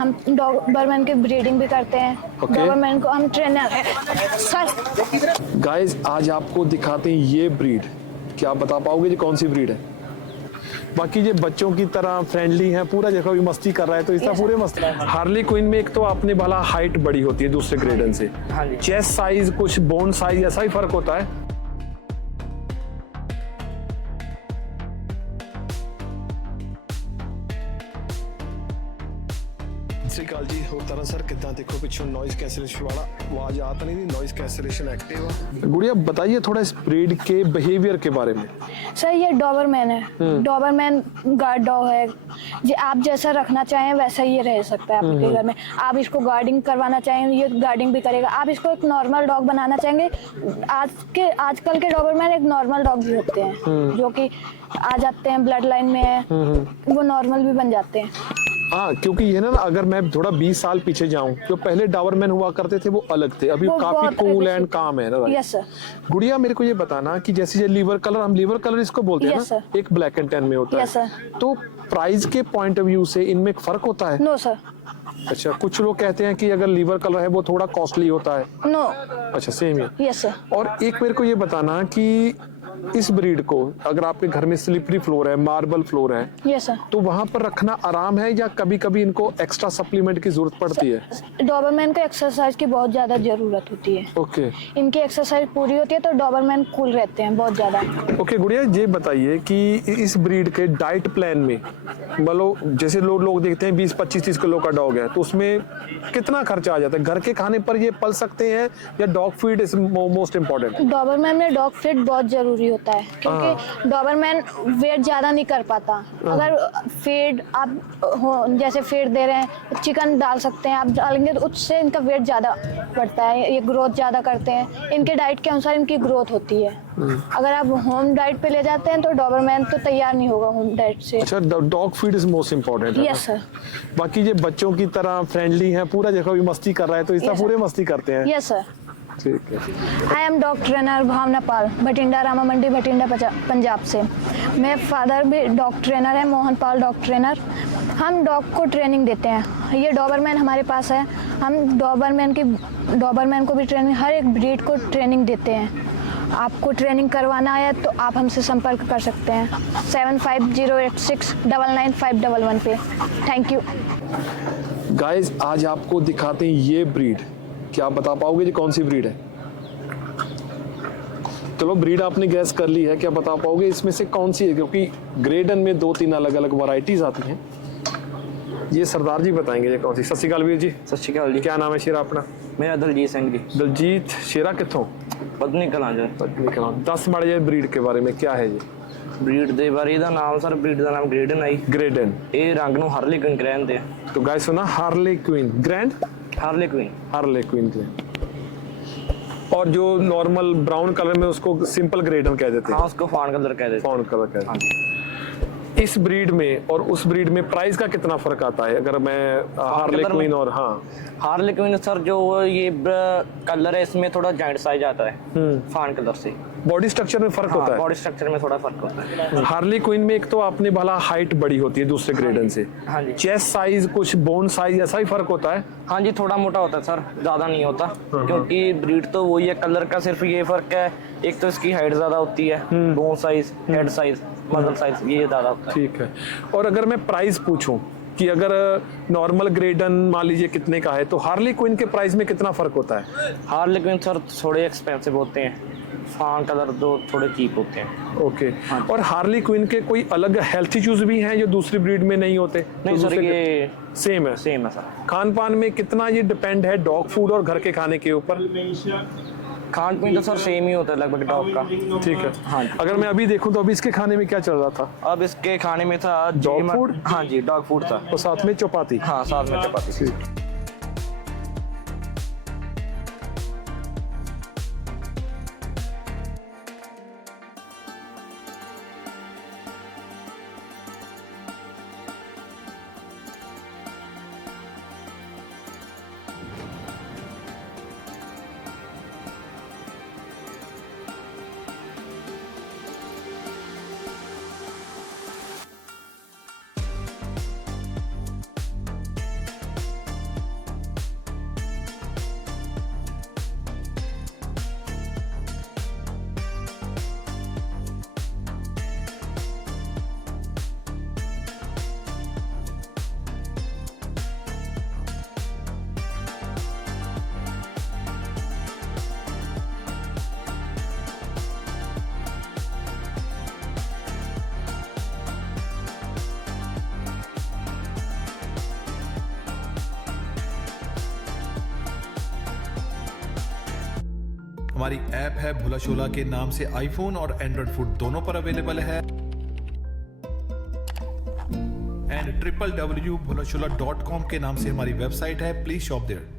हम डॉबरमैन की ब्रीडिंग भी करते हैं। Okay. डॉबरमैन को हम ट्रेनर हैं सर। गाइस आज आपको दिखाते हैं ये ब्रीड। क्या आप बता पाओगे ये कौन सी ब्रीड है? बाकी ये बच्चों की तरह फ्रेंडली है, पूरा देखो भी मस्ती कर रहा है तो इस तरह Yes, पूरे मस्ती। हार्ली क्वीन में एक तो आपने भला हाइट बड़ी होती है दूसरे ग्रेडन से, हाँ जी। चेस्ट साइज कुछ बोन साइज ऐसा ही फर्क होता है। ਸਤਿ ਸ਼੍ਰੀ ਅਕਾਲ ਜੀ, ਹੋਰ ਤਰ੍ਹਾਂ ਸਰ कितना देखो पिछू नॉइज कैंसलेशन वाला आवाज आता नहीं थी, नॉइज कैंसलेशन एक्टिव है। गुड़िया बताइए थोड़ा इस ब्रीड के बिहेवियर के बारे में। सर ये डॉबरमैन है। डॉबरमैन गार्ड डॉग है जी, आप जैसा रखना चाहें वैसा ये रह सकता है आपके घर में। आप इसको गार्डिंग करवाना चाहें ये गार्डिंग भी करेगा। आप इसको एक नॉर्मल डॉग बनाना चाहेंगे, आजकल के डॉबरमैन एक नॉर्मल डॉग भी होते हैं जो कि आ जाते हैं ब्लड लाइन में है, वो नॉर्मल भी बन जाते हैं। हाँ, क्योंकि ये ना अगर मैं थोड़ा 20 साल पीछे जाऊं, जो पहले डॉबरमैन हुआ करते थे वो अलग थे, अभी वो काफी बहुत कूल एंड aggressive। काम है ना। Yes sir. गुड़िया मेरे को ये बताना कि जैसे ये लीवर कलर, हम लीवर कलर इसको बोलते हैं Yes, ना, sir। एक ब्लैक एंड टैन में होता Yes, है, sir। तो प्राइस के पॉइंट ऑफ व्यू से इनमें एक फर्क होता है? No sir. अच्छा, कुछ लोग कहते हैं कि अगर लीवर कलर है वो थोड़ा कॉस्टली होता है। नो। अच्छा, सेम है। Yes sir. और एक मेरे को ये बताना कि इस ब्रीड को अगर आपके घर में स्लिपरी फ्लोर है, मार्बल फ्लोर है, यस सर। तो वहां पर रखना आराम है या कभी कभी इनको एक्स्ट्रा सप्लीमेंट की जरूरत पड़ती है? डॉबरमैन को एक्सरसाइज की बहुत ज्यादा जरूरत होती है। ओके इनकी एक्सरसाइज पूरी होती है तो डॉबरमैन कूल रहते हैं बहुत ज्यादा। ओके गुड़िया, ये बताइए कि इस ब्रीड के डाइट प्लान में, मतलब जैसे लोग देखते हैं 20-25-30 किलो का डॉग है तो उसमें कितना खर्चा आ जाता है? घर के खाने पर ये पल सकते हैं या dog feed is most important? Doberman में डॉग फीड बहुत जरूरी होता है क्योंकि डॉबरमैन वेट ज्यादा नहीं कर पाता। अगर फीड आप जैसे फीड दे रहे हैं, चिकन डाल सकते हैं आप, डालेंगे तो उससे इनका वेट ज्यादा बढ़ता है, ये ग्रोथ ज्यादा करते हैं। इनके डाइट के अनुसार इनकी ग्रोथ होती है। अगर आप होम डाइट पे ले जाते हैं तो डॉबरमैन तो तैयार नहीं होगा होम डाइट से। अच्छा, dog feed is most important. Yes sir. बाकी ये बच्चों की तरह फ्रेंडली है, पूरा देखो भी मस्ती कर रहा है तो इस तरह Yes, पूरे मस्ती करते हैं। Yes sir. ठीक है। आई एम डॉग ट्रेनर भावना पाल, भटिंडा रामा मंडी भटिंडा पंजाब से। मेरे फादर भी डॉग ट्रेनर है, मोहन पाल डॉग ट्रेनर। हम डॉग को ट्रेनिंग देते हैं। ये डॉबरमैन हमारे पास है, हम डॉबरमैन को भी ट्रेनिंग, हर एक ब्रीड को ट्रेनिंग देते हैं। आपको ट्रेनिंग करवाना है तो आप हमसे संपर्क कर सकते हैं 7508699511 पे। Thank you. गाइस आज आपको दिखाते हैं ये ब्रीड। क्या आप बता पाओगे ये कौन सी ब्रीड है? चलो ब्रीड आपने गैस कर ली है, क्या बता पाओगे इसमें से कौन सी है? क्योंकि ग्रेडन में 2-3 अलग अलग वैरायटीज आती हैं। ये सरदार जी बताएंगे ये कौन सी। सत श्री अकाल वीर जी। सत श्री अकाल जी। क्या नाम है शेरा अपना? मेरा दलजीत सिंह जी। दलजीत शेरा कितों? पत्नी कलां जी। पत्नी कलां। 10 माड़े जे ब्रीड के बारे में क्या है ये? ब्रीड ਦੇ ਬਾਰੇ ਇਹਦਾ ਨਾਮ ਸਰ, ब्रीड ਦਾ ਨਾਮ ਗ੍ਰੇਡਨ ਆਈ। ग्रेडन। ਇਹ ਰੰਗ ਨੂੰ ਹਾਰਲੇ ਕੁਇਨ ਕਹਿੰਦੇ ਆ। तो गाइस सुना, Harley queen grand, Harley queen. Harley queen grand. और जो नॉर्मल ब्राउन कलर में उसको सिंपल ग्रेडन कह देते हाँ, हैं, उसको फान कलर कहते हैं। फाउंड कलर कहते हाँ हैं। जी। इस ब्रीड में और उस ब्रीड में प्राइस का कितना फर्क आता है? अगर मैं हार्ले कलर में? क्वीन और हाँ हार्ले कुइन सर जो ये कलर है इसमें थोड़ा जॉइंट साइज आता है फान कलर से। बॉडी स्ट्रक्चर में फर्क होता है। बॉडी स्ट्रक्चर में थोड़ा फर्क होता है। हार्ली क्वीन में एक तो आपने भला हाइट बड़ी होती है दूसरे ग्रेडन से, हाँ जी। चेस्ट साइज कुछ बोन साइज ऐसा ही फर्क होता है? हाँ जी, थोड़ा मोटा होता है सर, ज़्यादा नहीं होता क्योंकि ब्रीड तो वही है, कलर का सिर्फ ये फर्क है। एक तो इसकी हाइट ज़्यादा होती है, bone size, head size, muscle size ये ज़्यादा होता है। ठीक है। और अगर मैं प्राइस पूछूं कि अगर नॉर्मल ग्रेडन मान लीजिए कितने का है, तो हार्ली क्वीन के प्राइस में कितना फर्क होता है? हार्ले क्विन सर थोड़े एक्सपेंसिव होते हैं, फान कलर दो थोड़े चीप होते हैं। ओके। और हार्ली क्वीन के कोई अलग हेल्थ इश्यूज भी हैं जो दूसरी ब्रीड में नहीं होते? नहीं तो सर, दूसरे ये सेम है। सेम है सर। खान पान में कितना ये डिपेंड है डॉग फूड और घर के खाने के ऊपर? खान पीन तो सर सेम ही होता है लगभग डॉग का। ठीक है। हाँ जी। अगर मैं अभी देखूं तो अभी इसके खाने में क्या चल रहा था? अब इसके खाने में था Dog food? हाँ जी, डॉग फूड था। और साथ में चपाती? हाँ, साथ में चपाती। ठीक। हमारी ऐप है भोला शोला के नाम से आईफोन और एंड्रॉइड फूड दोनों पर अवेलेबल है। एंड www.bholashola.com के नाम से हमारी वेबसाइट है, प्लीज शॉप देयर।